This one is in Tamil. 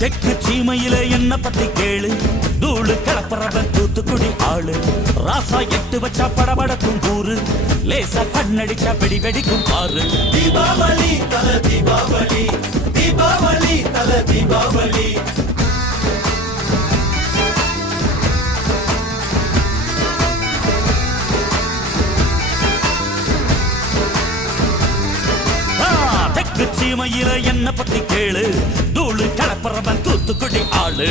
தெற்கு சீமையில என்ன பத்தி கேளு, தூளு கிளப்புறவன் தூத்துக்குடி ஆளு. ராசா எட்டு வச்சா படபடக்கும் கூறு, லேசா கண்ணடிச்சா வெடி வெடிக்கும் பாரு. தீபாவளி தல தீபாவளி, தீபாவளி தல தீபாவளி. தெற்கு சீமையில என்ன பத்தி கேளு, தூளு கிளப்புறவன் தூத்துக்குடி ஆளு.